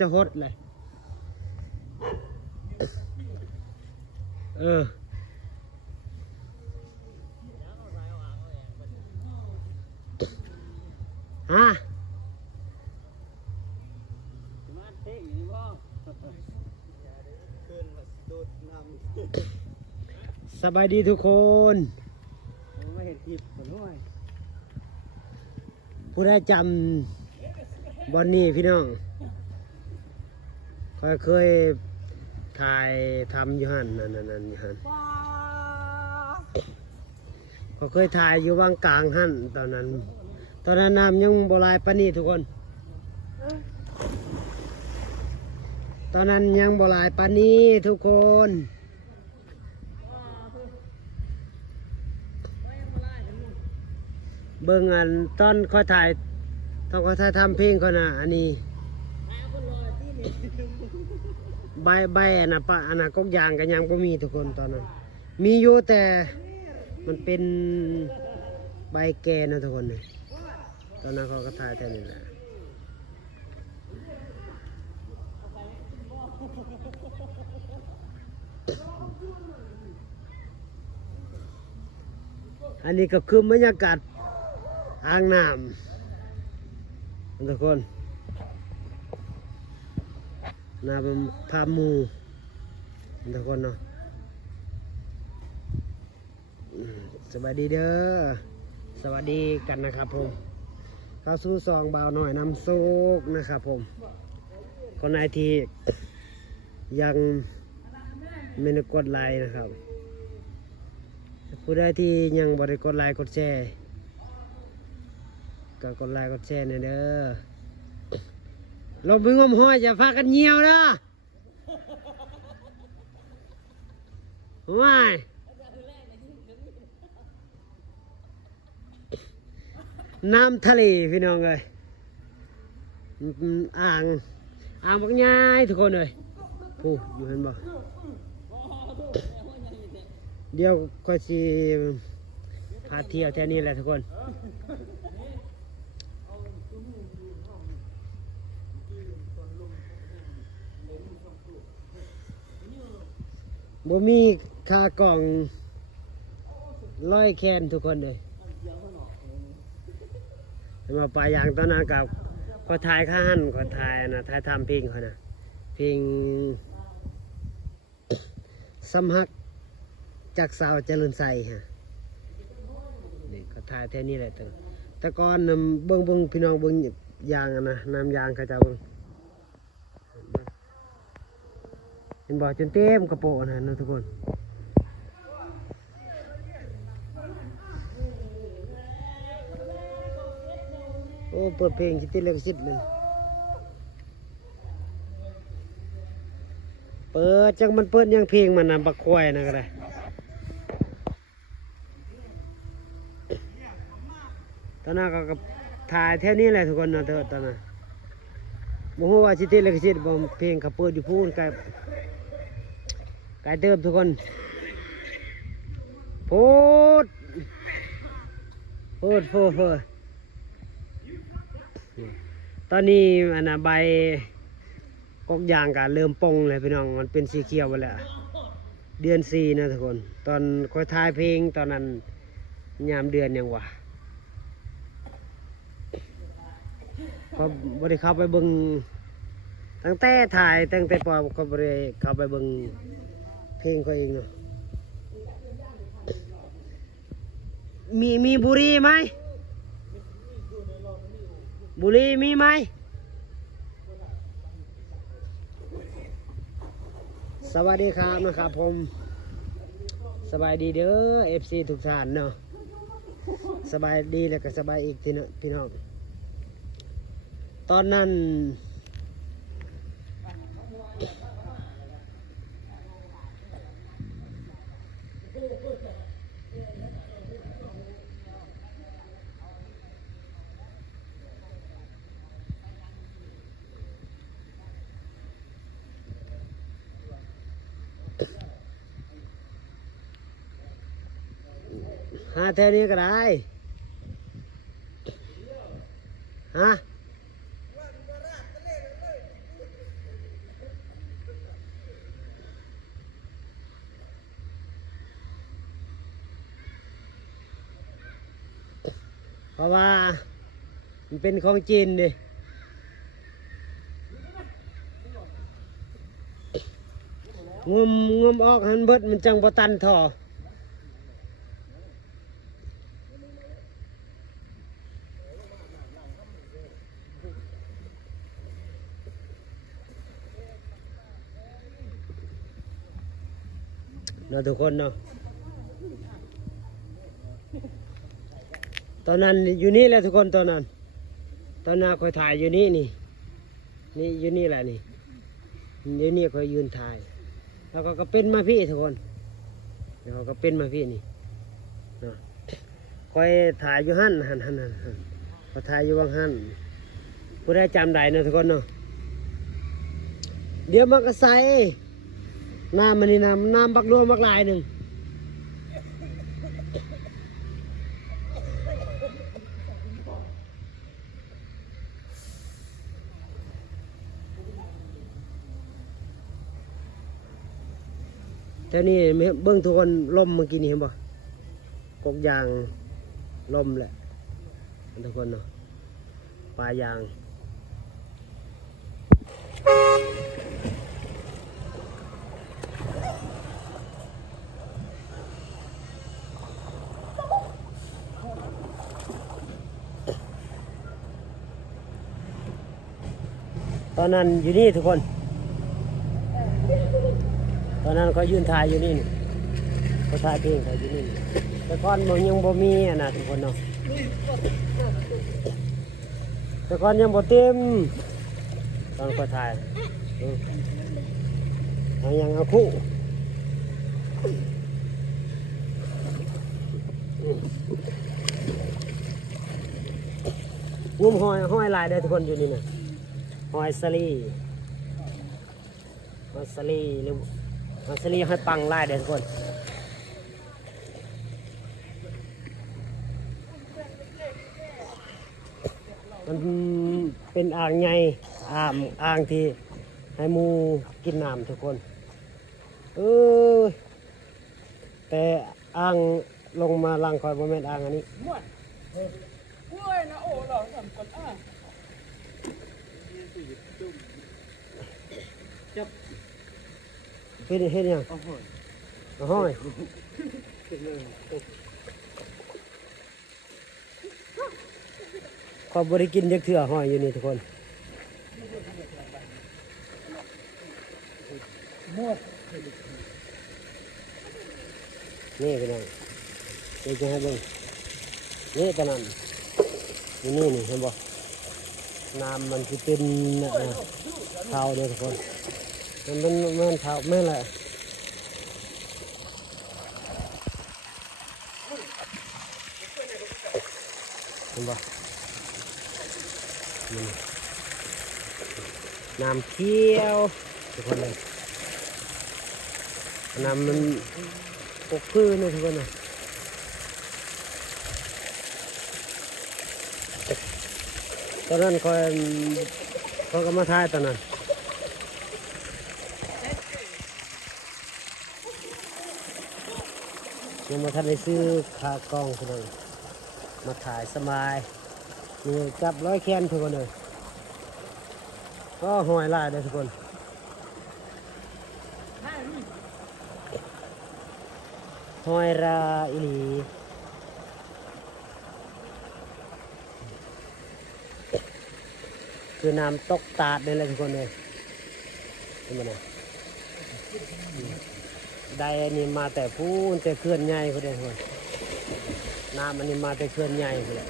จะหดเลยฮะสบายดีทุกคนผู้ได้จำบอนนี่พี่น้องเคยถ่ายทำอยู่หันนั่นอยู่หันก็เคยถ่ายอยู่ว่างกลางหันตอนนั้นน้ำยังโบราณปานนี้ทุกคนตอนนั้นยังโบราณปานนี้ทุกคนเบิ่งอันตอนเขาถ่ายทำเพลงเขานะอันนี้ใบอันน่ะปะอันน่ะกกยางกันยังก็มีทุกคนตอนนั้นมีอยู่แต่มันเป็นใบแก่นะทุกคนนี่ตอนนั้นเขาก็ถ่ายแต่นี่แหละอันนี้ก็คือบรรยากาศอ่างน้ำทุกคนน้ำพามูทุกคนเนาะสวัสดีเด้อสวัสดีกันนะครับผมเข้าสู่ซองเบาหน่อยน้ำซุกนะครับผมคนไหนที่ยังไม่ได้กดไลค์นะครับผู้ใดที่ยังบ่ได้กดไลค์กดแชร์ก็กดไลค์กดแชร์หน่อยเด้อลงไปงมหอยอย่าพากันเหี่ยวเด้อว้ายน้ำทะเลพี่น้องเลยอ่างบักง่ายทุกคนเลยผู้อยู่เห็นบ่เดี๋ยวก็สิพาเที่ยวแถวนี้แหละทุกคนบ่มีค่ากล่องร้อยแคนทุกคนเลยมาปลาอย่างตอนนั้นกับก็ถ่ายข้าหันก็ถ่ายนะถ่ายทำเพลงเขานะเพลงสำฮักจากสาวเจริญใส่ฮะนี่ก็ถ่ายแค่นี้แหละแต่ก่อนเบิ้งพี่น้องเบิ้งยางนะน้ำยางเขาจะเบิ้งเห็นบ่อจนเต็มกระโปรงนะทุกคนโอ้เปิดเพลงคิดติดเลยคิดเลยเปิดจังมันเปิดยังเพลงมันนะบักควายนะก็ได้ตอนนั้นก็ถ่ายแค่นี้แหละทุกคนนะตอนนั้นบ่ฮู้ว่าสิติดเลยคิดบ่เพลงเขาเปิดอยู่พูนไกลเติมทุกคนโพดตอนนี้อันน่ะใบกกยางกันเริ่มปงเลยพี่น้องมันเป็นสีเขียวไปแล้วเดือน4นะทุกคนตอนค่อยถ่ายเพลงตอนนั้นยามเดือนยังวะก็บริเข้าไปเบิ่งตั้งแต่ถ่ายตั้งแต่ปล่อยก็บริเข้าไปเบิ่งเพลงเขาเองเนาะมีบุหรี่ไหมบุหรี่มีไหมสวัสดีครับนะครับผมสบายดีเด้อ FC ทุกท่านเนาะสบายดีแล้วก็สบายอีกทีเนาะพี่น้องตอนนั้นหาแถวนี้ก็ได้ฮะ เพราะว่ามันเป็นของจีนดิงมออกหันเบิดมันจังบ่ตันท่อเนาะทุกคนเนาะตอนนั้นอยู่นี่แหละทุกคนตอนนั้นคอยถ่ายอยู่นี่นี่อยู่นี่แหละนี่เดี๋ยวนี้คอยยืนถ่ายแล้วก็เป็นมาพี่ทุกคนเดี๋ยวก็เป็นมาพี่นี่เนาะคอยถ่ายอยู่หั่นก็ถ่ายอยู่วังหั่นผู้ได้จำได้เนาะทุกคนเนาะเดี๋ยวมันก็ใส่น้ำมันนี่น้ำบักรวมบักลายหนึ่งแต่นี่เบื้องทุกคนล่มเมื่อกี้นี่เห็นบ่กกยางล่มแหละทุกคนเนาะปลายางตอนนั้นอยู่นี่ทุกคนตอนนั้นเขายืนถ่ายอยู่นี่เขาถ่ายเพลงเขาอยู่นี่แต่ก่อนมันยังบ่มีนะทุกคนเนาะแต่ก่อนยังบ่เต็มตอนเขาถ่ายยังเอาคู่งุ้มห้อยลายได้ทุกคนอยู่นี่นะห้อยสลีหรือมาสลีให้ปังไล่เด็กทุกคนมันเป็นอ่างใหญ่อ่างที่ให้หมูกินน้ำทุกคนแต่อ่างลงมาลังคอยบริเวณอ่างอันนี้เฮ็ดยังห้อยขอบริกินจักเถื่อห้อยอยู่นี่ทุกคนนี่พี่น้องนี่จะให้เบิ่งนี่ตอนนั้นนี่เห็นบ่น้ำมันจะเป็นเท้าเนี่ยทุกคนมันเท้าไม่แหละเห็นบ่น้ำเขียวทุกคนเลยน้ำมันปกพื้นเลยทุกคนเลยตอนนั้นเขาก็มาถ่ายตอนนั้นยังมาทันได้ซื้อขากล้องทุกคนมาถ่ายสบายนี่จับร้อยแขนทุกคนเลยก็หอยลายได้ทุกคนหอยราอิลีคือน้ำตกตาดนี่แหละทุกคนเลยเห็นไหมนะได้อันนี้มาแต่พูนแต่เคลื่อนใหญ่เขาเด้ทุกคนน้ำอันนี้มาแต่เคลื่อนใหญ่เลย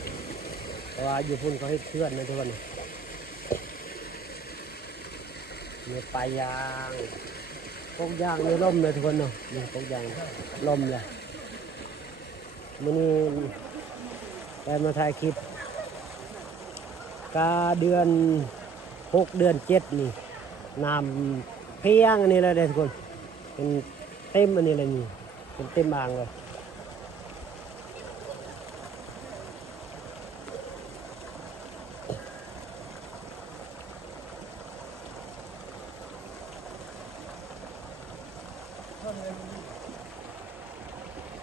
เพราะว่าอยู่พุ่นเขาให้เคลื่อนนะทุกคนมีปลายางกกยางในร่มเลยทุกคนเนาะนี่กกยางร่มเลยมื้อนี้ได้มาถ่ายคลิปกาเดือน6 เดือน 7นี่น้ำเพียงอันนี้เลยทุกคนเป็นเต็มอันนี้เลยนี่เป็นเต็มอ่างเลย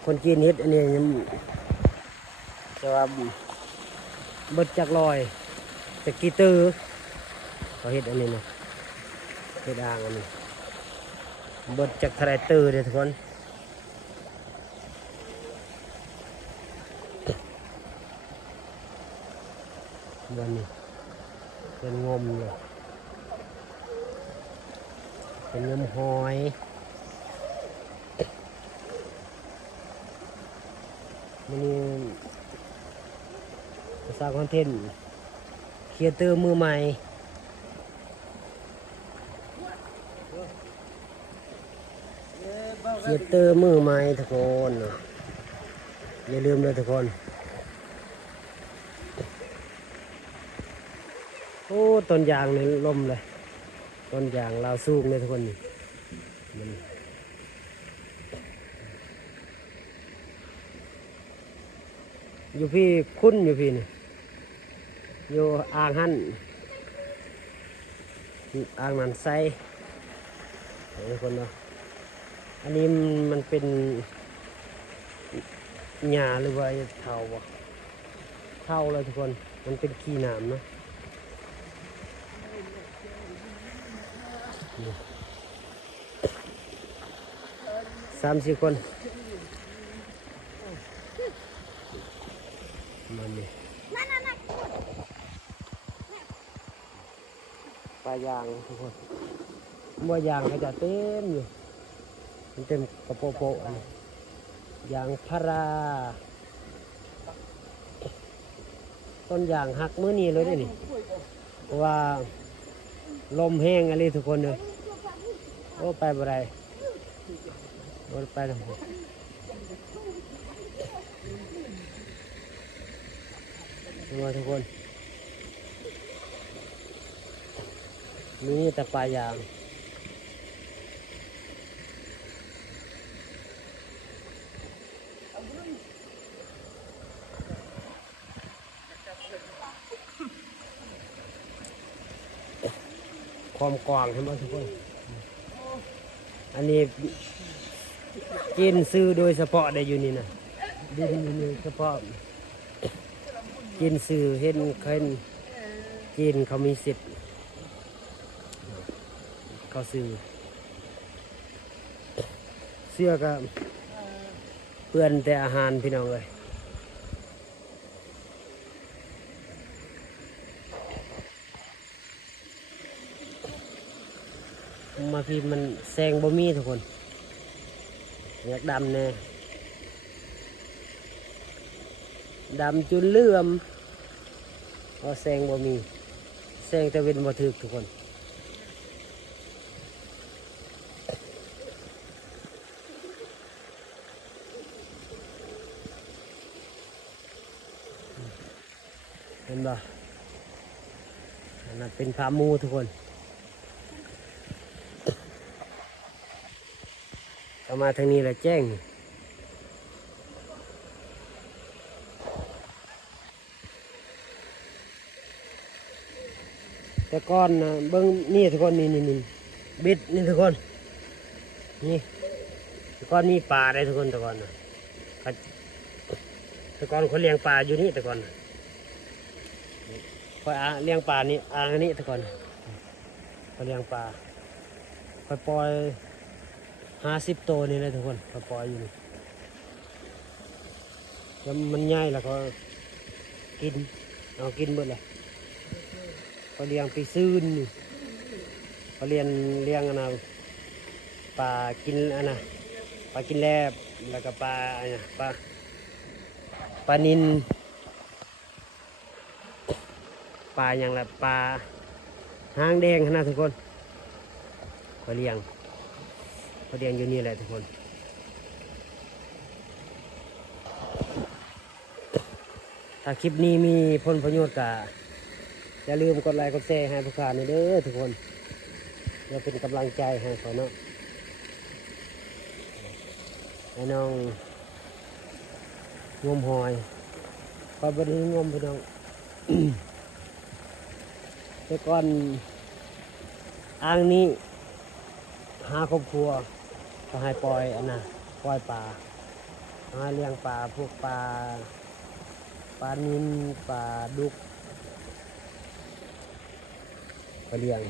คนจีนเฮ็ดอันนี้ยังจะว่า เบิดจากลอยจากกีตือเขาเห็ดอันนี้นะเห็ดอ่างอันนี้เบิดจากทะเลตือเด้อทุกคนวันนี้เป็นงมอยู่เป็นงมหอยมันนี่ภาษาคอนเทนต์ครีเอเตอร์มือใหม่ครีเอเตอร์มือใหม่ทุกคนอย่าลืมเลยทุกคนโอ้ต้นยางนี่ล่มเลยต้นยางลาวสูงเลยทุกคนนี่มันอยู่พี่คุ้นอยู่พี่นี่อยู่อ่างหั่นอ่างนันไซทุกคนเนาะอันนี้มันเป็นหญ้าหรือว่าเท่าวะเท่าเลยทุกคนมันเป็นขี้หนามเนาะ30 คนมันนี่ปลายางทุกคนบัวยางก็จะเต็มอยู่มันเต็มกระโปโปะนี่ยางพาราต้นยางหักมื้อนี้เลยเด้นี่เพราะว่าลมแห้งอะไรทุกคนเลยโอ้ไปบ่ได้บ่ได้ไปทำไมมาทุกคนนี่แต่ปลายางความกว้างใช่ไหมทุกคนอันนี้กินซื้อโดยเฉพาะได้อยู่นี่นะดินอยู่นี่เฉพาะกินซื้อเห็นเคยกินเขามีสิทธิ์เขาซื้อเสื้อก็เปื้อนแต่อาหารพี่น้องเลยมาพี่มันแซงบ่มีทุกคนอยากดำแน่ดำจนเลื่อมเพราะแซงบ่มีแซงแต่เว้นบ่ถึกทุกคนเห็นบ่อันนั้นเป็นขาหมูทุกคนก็มาทางนี้แหละแจ้งแต่ก่อนนะเบิ้งนี่ทุกคนนี่บิดนี่ทุกคนนี่แต่ก่อนมีปลาได้ทุกคนแต่ก่อนนะแต่ก่อนเขาเลี้ยงปลาอยู่นี่แต่ก่อนคอยเลี้ยงปลานี่อ่างอันนี้แต่ก่อนเขาเลี้ยงปลาคอยปล่อย50 ตัวนี่เลยทุกคนคอยปล่อยอยู่นี่แล้วมันใหญ่แล้วก็กินเอากินหมดเลยเขาเลี้ยงไปซื้นเขาเลี้ยงอันนะปลากินอันนะปลากินแลบแล้วก็ปลาอันนะปลานิลปลาอย่างละปลาหางแดงนะทุกคนเขาเลี้ยงอยู่นี่แหละทุกคนถ้าคลิปนี้มีผลประโยชน์ก็อย่าลืมกดไลค์กดแชร์ให้ผู้ค้าเด้อทุกคนเพื่อเป็นกำลังใจให้เขาเนาะให้น้องงมหอยพอบริงมพี่น้อง แต่ก่อนอ่างนี้หาครอบครัวก็ให้ปล่อยอันน่ะปล่อยปลาหาเลี้ยงปลาพวกปลา ปลานิลปลาดุกปลาเลียง